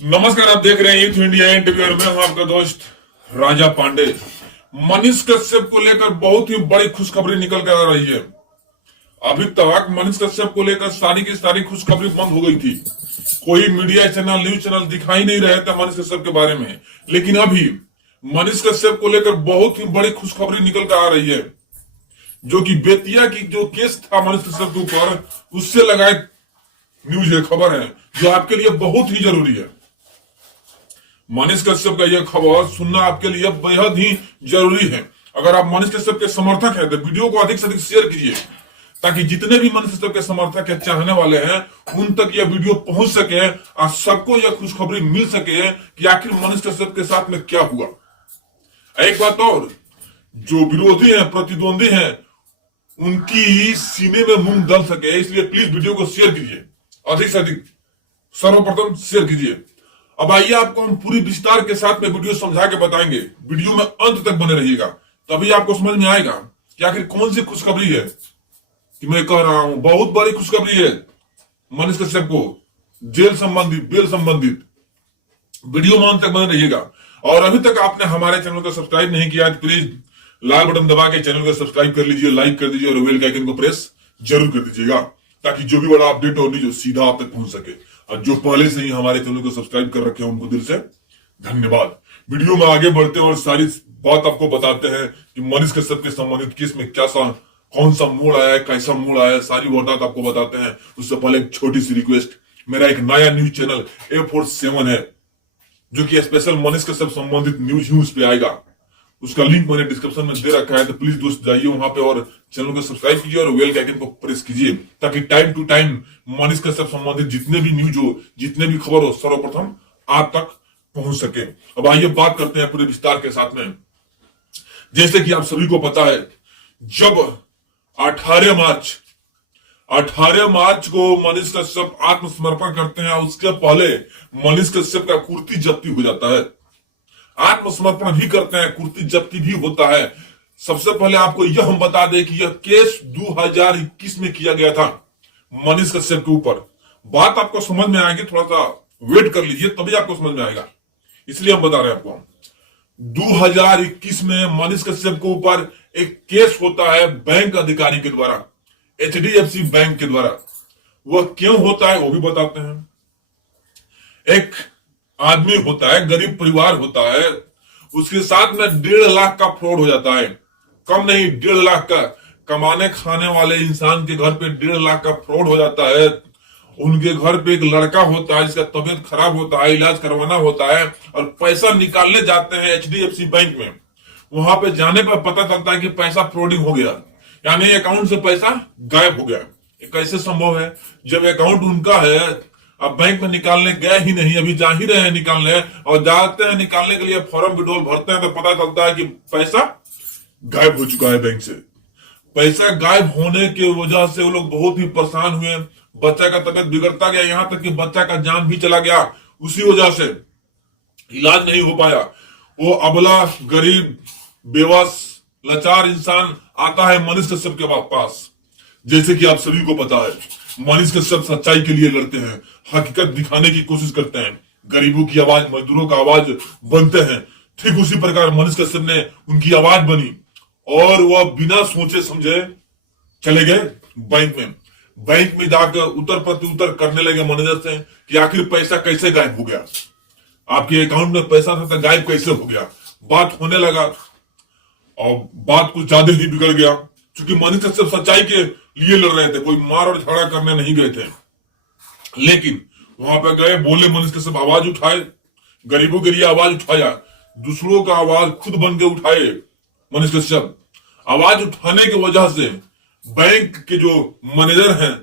नमस्कार, आप देख रहे हैं यूथ इंडिया इंटरव्यू और मैं हूं आपका दोस्त राजा पांडे। मनीष कश्यप को लेकर बहुत ही बड़ी खुशखबरी निकल कर आ रही है। अभी तक मनीष कश्यप को लेकर सारी की सारी खुशखबरी बंद हो गई थी। कोई मीडिया चैनल, न्यूज चैनल दिखाई नहीं रहे थे मनीष कश्यप के बारे में, लेकिन अभी मनीष कश्यप को लेकर बहुत ही बड़ी खुशखबरी निकल कर आ रही है। जो कि बेतिया की जो केस था मनीष कश्यप के ऊपर, उससे लगाए न्यूज है, खबर है, जो आपके लिए बहुत ही जरूरी है। मनीष कश्यप का यह खबर सुनना आपके लिए बेहद ही जरूरी है। अगर आप मनीष कश्यप के समर्थक हैं तो वीडियो को अधिक से अधिक शेयर कीजिए, ताकि जितने भी मनीष कश्यप के समर्थक है, चाहने वाले हैं, उन तक यह वीडियो पहुंच सके और सबको यह खुशखबरी मिल सके कि आखिर मनीष कश्यप के साथ में क्या हुआ। एक बात और, जो विरोधी हैं, प्रतिद्वंदी हैं, उनकी सीने में मूंग दल सके, इसलिए प्लीज वीडियो को शेयर कीजिए, अधिक से अधिक सर्वप्रथम शेयर कीजिए। अब आइए आपको हम पूरी विस्तार के साथ में वीडियो समझा के बताएंगे। वीडियो में अंत तक बने रहिएगा, तभी आपको समझ में आएगा कि आखिर कौन सी खुशखबरी है कि मैं कह रहा हूं। बहुत बड़ी खुशखबरी है मनीष कश्यप को जेल संबंधित, बेल संबंधित। वीडियो में अंत तक बने रहिएगा। और अभी तक आपने हमारे चैनल को सब्सक्राइब नहीं किया तो प्लीज लाल बटन दबा के चैनल को सब्सक्राइब कर लीजिए, लाइक कर दीजिए और बेल के आइकन को प्रेस जरूर कर दीजिएगा, ताकि जो भी बड़ा अपडेट हो न्यूज सीधा आप तक पहुंच सके। और जो पहले से ही हमारे चैनल को सब्सक्राइब कर रखे हैं उनको दिल से धन्यवाद। वीडियो में आगे बढ़ते हैं और सारी बात आपको बताते हैं कि मनीष कश्यप के संबंधित केस में क्या सा, कौन सा मोड़ आया है, कैसा मोड़ आया है, सारी वारदात आपको बताते हैं। उससे पहले एक छोटी सी रिक्वेस्ट, मेरा एक नया न्यूज चैनल A47 है, जो कि स्पेशल मनीष कश्यप संबंधित न्यूज ही उस पे आएगा। उसका लिंक मैंने डिस्क्रिप्शन में दे रखा है, तो प्लीज दोस्त जाइए वहां पे और चैनल को सब्सक्राइब कीजिए और बेल के आइकन को प्रेस कीजिए, ताकि time to time Manish Kashyap संबंधित जितने भी न्यूज हो, जितने भी खबर हो, सर्वप्रथम आप तक पहुंच सके। अब आइए बात करते हैं पूरे विस्तार के साथ में। जैसे कि आप सभी को पता है, जब 18 मार्च को मनीष कश्यप आत्मसमर्पण करते हैं, उसके पहले मनीष कश्यप का कुर्ती जब्ती हो जाता है। आत्मसमर्पण भी करते हैं, कुर्ती जब्ती भी होता है। सबसे पहले आपको यह हम बता दें कि यह केस 2021 में किया गया था मनीष कश्यप के ऊपर। बात आपको समझ में आएगी, थोड़ा सा वेट कर लीजिए, तभी आपको समझ में आएगा, इसलिए हम बता रहे हैं आपको। 2021 में मनीष कश्यप के ऊपर एक केस होता है बैंक अधिकारी के द्वारा, HDFC बैंक के द्वारा। वह क्यों होता है वो भी बताते हैं। एक आदमी होता है, गरीब परिवार होता है, उसके साथ में 1.5 लाख का फ्रॉड हो जाता है। कम नहीं, 1.5 लाख का। कमाने खाने वाले इंसान के घर पे 1.5 लाख का फ्रॉड हो जाता है। उनके घर पे एक लड़का होता है जिसका तबीयत खराब होता है, इलाज करवाना होता है, और पैसा निकालने जाते हैं HDFC बैंक में। वहां पे जाने पर पता चलता है कि पैसा फ्रॉडिंग हो गया, यानी अकाउंट से पैसा गायब हो गया। कैसे संभव है, जब अकाउंट उनका है, अब बैंक में निकालने गए ही नहीं, अभी जा ही रहे हैं निकालने, और जाते हैं निकालने के लिए फॉर्म विड्रॉल भरते हैं तो पता चलता है कि पैसा गायब हो चुका है बैंक से। पैसा गायब होने की वजह से वो लोग बहुत ही परेशान हुए। बच्चा का तबीयत बिगड़ता गया, यहां तक कि बच्चा का जान भी चला गया। उसी वजह से इलाज नहीं हो पाया। वो अबला, गरीब, बेवस, लाचार इंसान आता है मनीष कश्यप के पास। जैसे कि आप सभी को पता है, मनीष कश्यप सच्चाई के लिए लड़ते हैं, हकीकत दिखाने की कोशिश करते हैं, गरीबों की आवाज, मजदूरों का आवाज बनते हैं। ठीक उसी प्रकार मनीष कश्यप ने उनकी आवाज बनी और वह बिना सोचे समझे चले गए बैंक में। बैंक में जाकर उत्तर प्रत्युत्तर करने लगे मैनेजर से कि आखिर पैसा कैसे गायब हो गया, आपके अकाउंट में पैसा था तो गायब कैसे हो गया। बात होने लगा और बात कुछ ज्यादा ही बिगड़ गया, क्योंकि मनीष कश्यप सच्चाई के लिए लड़ रहे थे, कोई मार और झगड़ा करने नहीं गए थे। लेकिन वहां पे गए, बोले मनीष कश्यप, आवाज उठाए, गरीबों के लिए आवाज उठाया, दूसरों का आवाज खुद बन के उठाए मनीष कश्यप। आवाज उठाने की वजह से बैंक के जो मैनेजर हैं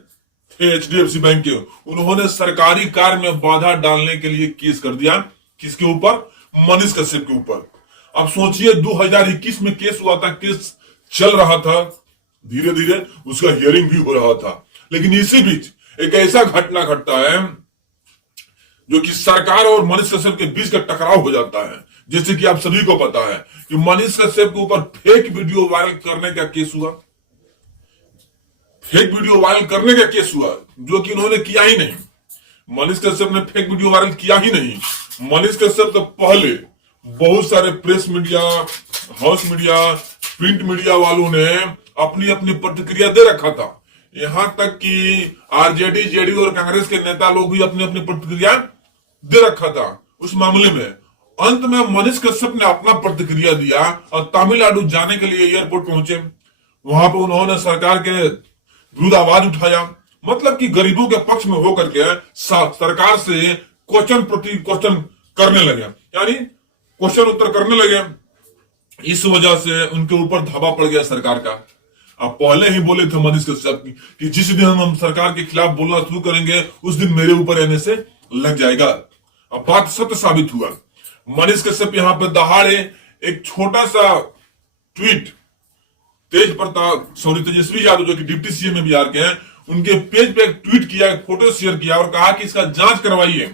थे HDFC बैंक के, उन्होंने सरकारी कार्य में बाधा डालने के लिए केस कर दिया। किसके ऊपर? मनीष कश्यप के ऊपर। अब सोचिए, 2021 में केस हुआ था, केस चल रहा था, धीरे धीरे उसका हियरिंग भी हो रहा था। लेकिन इसी बीच एक ऐसा घटना घटता है जो कि सरकार और मनीष कश्यप के बीच का टकराव हो जाता है। जैसे कि आप सभी को पता है कि मनीष कश्यप के ऊपर फेक वीडियो वायरल करने का केस हुआ। फेक वीडियो वायरल करने का केस हुआ, जो कि उन्होंने किया ही नहीं। मनीष कश्यप ने फेक वीडियो वायरल किया ही नहीं। मनीष कश्यप तो पहले बहुत सारे press media, house media, print media वालों ने अपनी अपनी प्रतिक्रिया दे रखा था। यहां तक कि आरजेडी, जेडीयू और कांग्रेस के नेता लोग भी अपनी अपनी प्रतिक्रिया दे रखा था उस मामले में। अंत में मनीष कश्यप ने अपना प्रतिक्रिया दिया और तमिलनाडु जाने के लिए एयरपोर्ट पहुंचे। वहां पर उन्होंने सरकार के विरुद्ध आवाज उठाया, मतलब कि गरीबों के पक्ष में होकर के सरकार से क्वेश्चन प्रति क्वेश्चन करने लगे, यानी क्वेश्चन उत्तर करने लगे। इस वजह से उनके ऊपर धावा पड़ गया सरकार का। अब पहले ही बोले थे मनीष कश्यप कि जिस दिन हम सरकार के खिलाफ बोलना शुरू करेंगे उस दिन मेरे ऊपर आने से लग जाएगा। अब बात सत्य साबित हुआ। मनीष कश्यप यहाँ पे दहाड़े एक छोटा सा ट्वीट तेजस्वी यादव जो कि डिप्टी सीएम में बिहार के हैं, उनके पेज पे एक ट्वीट किया, एक फोटो शेयर किया और कहा कि इसका जांच करवाइए,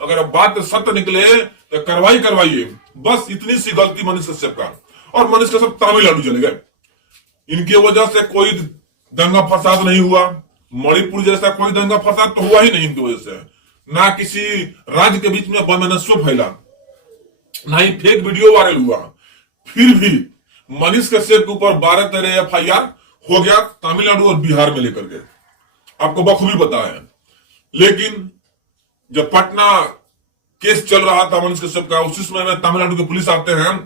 अगर बात सत्य निकले तो कार्रवाई करवाइए। बस इतनी सी गलती मनीष कश्यप का। और मनीष कश्यप तमिलनाडु चले गए। इनकी वजह से कोई दंगा फसाद नहीं हुआ। मणिपुर जैसा कोई दंगा फसाद तो हुआ ही नहीं इनकी वजह से। ना किसी राज्य के बीच में वैमनस्य फैला, ना ही फेक वीडियो वायरल हुआ। फिर भी मनीष कश्यप के ऊपर 12-13 FIR हो गया तमिलनाडु और बिहार में लेकर के, आपको बखूबी पता है। लेकिन जब पटना केस चल रहा था मनीष कश्यप का, उसी समय में तमिलनाडु के पुलिस आते हैं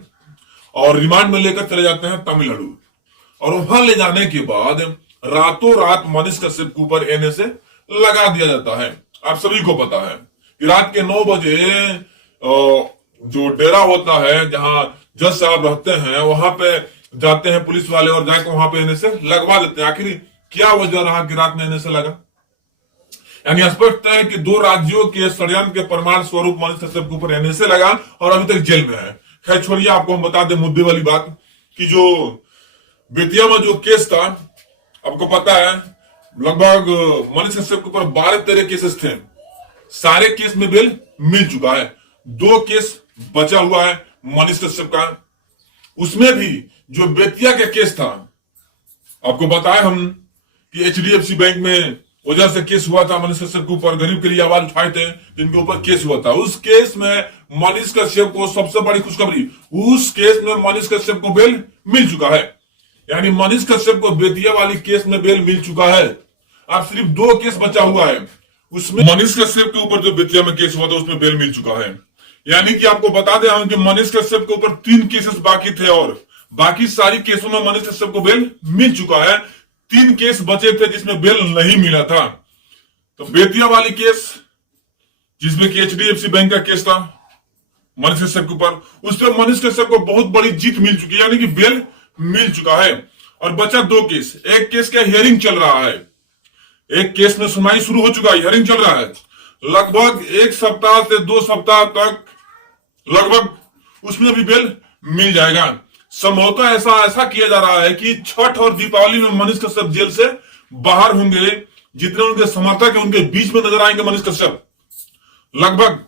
और रिमांड में लेकर चले जाते हैं तमिलनाडु। और वहां ले जाने के बाद रातों रात मनीष कश्यप के ऊपर NSA लगा दिया जाता है। आप सभी को पता है कि रात के 9 बजे जो डेरा होता है जहां जज साहब रहते हैं, वहां पे जाते हैं पुलिस वाले और जाकर वहां पे NSA लगवा देते हैं। आखिर क्या वजह रहा कि रात में NSA लगा? यानी स्पष्ट है कि 2 राज्यों के षड्यंत्र के प्रमाण स्वरूप मनीष कश्यप के ऊपर NSA लगा और अभी तक जेल में है। खैर छोड़िए, आपको हम बता दें मुद्दे वाली बात कि जो बेतिया में जो केस था, आपको पता है लगभग मनीष कश्यप के ऊपर 12-13 केसेस थे। सारे केस में बेल मिल चुका है। 2 केस बचा हुआ है मनीष कश्यप का। उसमें भी जो बेतिया का केस था, आपको बताया हम कि HDFC बैंक में वजह से केस हुआ था मनीष कश्यप के ऊपर, गरीब के लिए आवाज उठाए थे जिनके ऊपर केस हुआ था। उस केस में मनीष कश्यप को सबसे बड़ी खुशखबरी, उस केस में मनीष कश्यप को बेल मिल चुका है। यानी मनीष कश्यप को बेतिया वाली केस में बेल मिल चुका है। अब सिर्फ 2 केस बचा हुआ है। उसमें मनीष कश्यप के ऊपर जो बेतिया में केस हुआ था उसमें बेल मिल चुका है। यानी कि आपको बता दें हम कि मनीष कश्यप के ऊपर 3 केसेस बाकी थे और बाकी सारी केसों में मनीष कश्यप को बेल मिल चुका है। 3 केस बचे थे जिसमें बेल नहीं मिला था। तो बेतिया वाली केस जिसमें कि HDFC बैंक का केस था मनीष कश्यप के ऊपर, उससे मनीष कश्यप को बहुत बड़ी जीत मिल चुकी है, यानी कि बेल मिल चुका है। और बचा 2 केस। एक केस का हियरिंग चल रहा है, एक केस में सुनवाई शुरू हो चुका है, हियरिंग चल रहा है। लगभग 1 सप्ताह से 2 सप्ताह तक लगभग उसमें भी बेल मिल जाएगा। संभवतः ऐसा किया जा रहा है कि छठ और दीपावली में मनीष कश्यप जेल से बाहर होंगे। जितने उनके समर्थक है उनके बीच में नजर आएंगे मनीष कश्यप। लगभग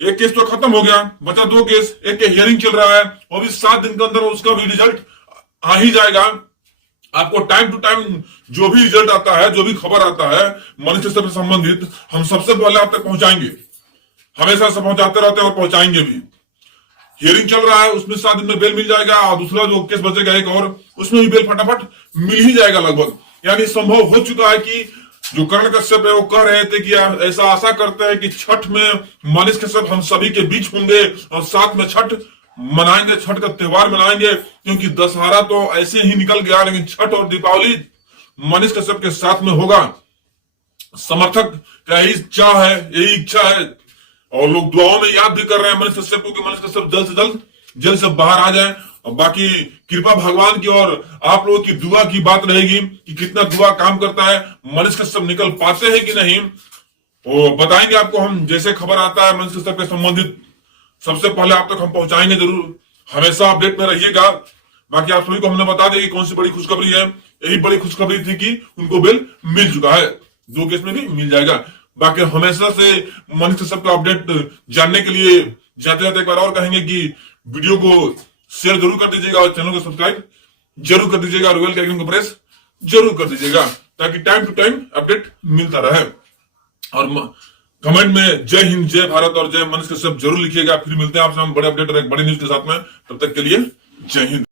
एक केस तो खत्म हो गया, बचा 2 केस। एक के हियरिंग चल रहा है और भी 7 दिन के अंदर उसका भी रिजल्ट आ ही जाएगा। आपको टाइम टू टाइम जो भी रिजल्ट आता है, जो भी खबर आता है मनीष कश्यप से संबंधित, हम सबसे पहले आप तक पहुंचाएंगे। हमेशा से पहुंचाते रहते हैं और पहुंचाएंगे भी। हियरिंग चल रहा है, उसमें 7 दिन में बेल मिल जाएगा और दूसरा जो केस बचेगा एक और, उसमें भी बेल फटाफट मिल ही जाएगा लगभग। यानी संभव हो चुका है कि जो कर्ण कश्यप है वो कह रहे थे कि ऐसा आशा करते हैं कि छठ में मनीष कश्यप हम सभी के बीच होंगे और साथ में छठ मनाएंगे, छठ का त्योहार मनाएंगे। क्योंकि दशहरा तो ऐसे ही निकल गया, लेकिन छठ और दीपावली मनीष कश्यप के साथ में होगा। समर्थक का यही चाह है, यही इच्छा है और लोग दुआओं में याद भी कर रहे हैं मनीष कश्यप को कि मनीष कश्यप जल्द से जल्द जेल से बाहर आ जाए। और बाकी कृपा भगवान की और आप लोगों की दुआ की बात रहेगी कि कितना दुआ काम करता है। मनीष कश्यप निकल पाते हैं कि नहीं वो बताएंगे आपको हम। जैसे खबर आता है मनीष कश्यप के संबंधित सबसे पहले आप तक हम पहुंचाएंगे जरूर। हमेशा अपडेट में रहिएगा। बाकी आप सभी को हमने बता दें कि कौन सी बड़ी खुशखबरी है। यही बड़ी खुशखबरी थी कि उनको बेल मिल चुका है, 2 केस में भी मिल जाएगा। बाकी हमेशा से मनीष कश्यप का अपडेट जानने के लिए जाते जाते एक बार और कहेंगे कि वीडियो को शेयर जरूर कर दीजिएगा और चैनल को सब्सक्राइब जरूर कर दीजिएगा और बेल के आइकन को प्रेस जरूर कर दीजिएगा ताकि टाइम टू टाइम अपडेट मिलता रहे। और कमेंट में जय हिंद, जय भारत और जय मनीष कश्यप जरूर लिखिएगा। फिर मिलते हैं आपसे हम बड़े अपडेट और एक बड़ी न्यूज के साथ में। तब तक के लिए जय हिंद।